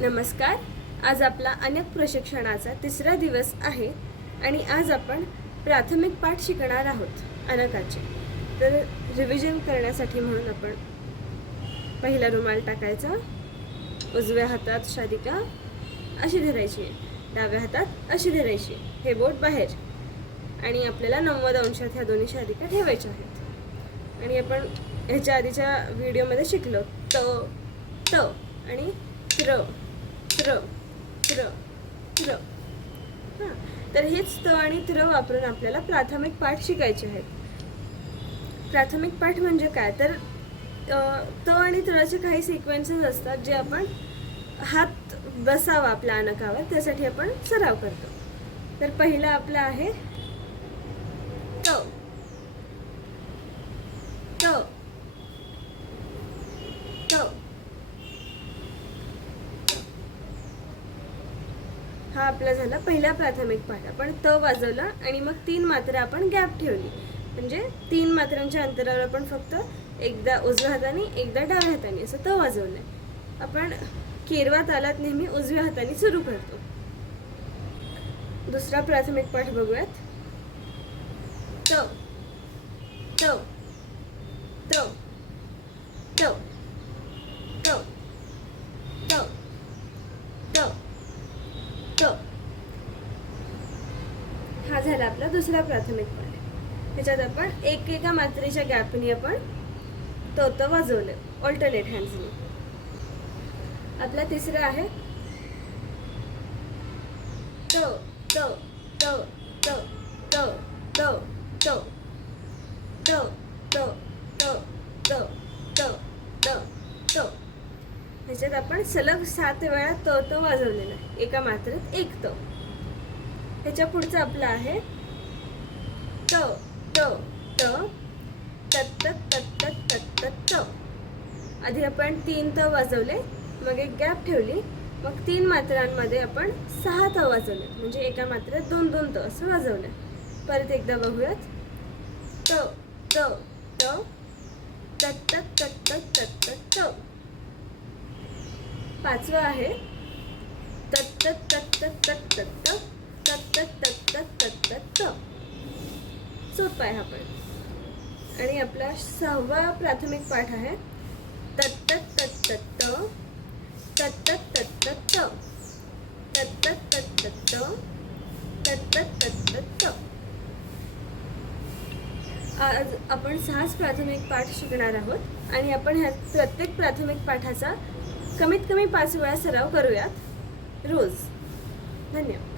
नमस्कार. आज आपला अनेक प्रशिक्षणाचा तिसरा दिवस आहे आणि आज आपण प्राथमिक पाठ शिकणार आहोत अनकाचे. तर रिव्हिजन करण्यासाठी म्हणून आपण पहिला रुमाल टाकायचा, उजव्या हातात शारिका अशी धरायची, डाव्या हातात अशी धरायची, हे बोट बाहेर आणि आपल्याला 90 अंशात ह्या दोन्ही शारिका ठेवायच्या आहेत. आणि आपण ह्याच्या आधीच्या व्हिडिओमध्ये शिकलो त आणि त्र त्र त्र त्र. हां, तर हेच त आणि त्र वापरून आपल्याला प्राथमिक पाठ शिकायचे आहेत. प्राथमिक पाठ म्हणजे काय, तर त आणि त्रचे काही सिक्वेन्सेस असतात जे आपण हात बसावा आपल्या अनकावर, त्यासाठी आपण सराव करतो. तर पहिला आपला आहे त त त. हा आपला झाला पहिला प्राथमिक पाठ. आपण त वाजवला आणि मग 3 मात्रा आपण गॅप ठेवली, म्हणजे 3 मात्रांच्या अंतरावर आपण फक्त एकदा उजव्या हाताने एकदा डाव्या हाताने असं त वाजवलंय. आपण केरवा तालात नेहमी उजव्या हाताने सुरू करतो. दुसरा प्राथमिक पाठ बघूयात. त त त त त त त त. हा झाला आपला दुसरा प्राथमिक पाठ. ह्याच्यात आपण एका मात्रेच्या गॅपने आपण त वाजवले ऑल्टरनेट हँड्सने. आपला तिसरा आहे त त त त त त त त त त त त त त. ह्याच्यात आपण सलग 7 वेळा त वाजवलेला आहे, एका मात्रेत एक त. ह्याच्या पुढचं आपलं आहे त त त त त त त त. आधी आपण 3 त वाजवले, मग एक गॅप ठेवली, मग 3 मात्रांमध्ये आपण 6 त वाजवले, म्हणजे एका मात्रेत 2-2 त असं वाजवलं. परत एकदा बघूयात. त त त त त त त त त. पाचवा आहे त त त त त त त त त त त त त. सोपा आहे हा पण. आणि आपला 6वा प्राथमिक पाठ आहे त त त त त त त त त त त त त त त त त त त. आज आपण 6 प्राथमिक पाठ शिकणार आहोत आणि आपण ह्या प्रत्येक प्राथमिक पाठाचा कमीत कमी 5 वेळा सराव करूयात रोज. धन्यवाद.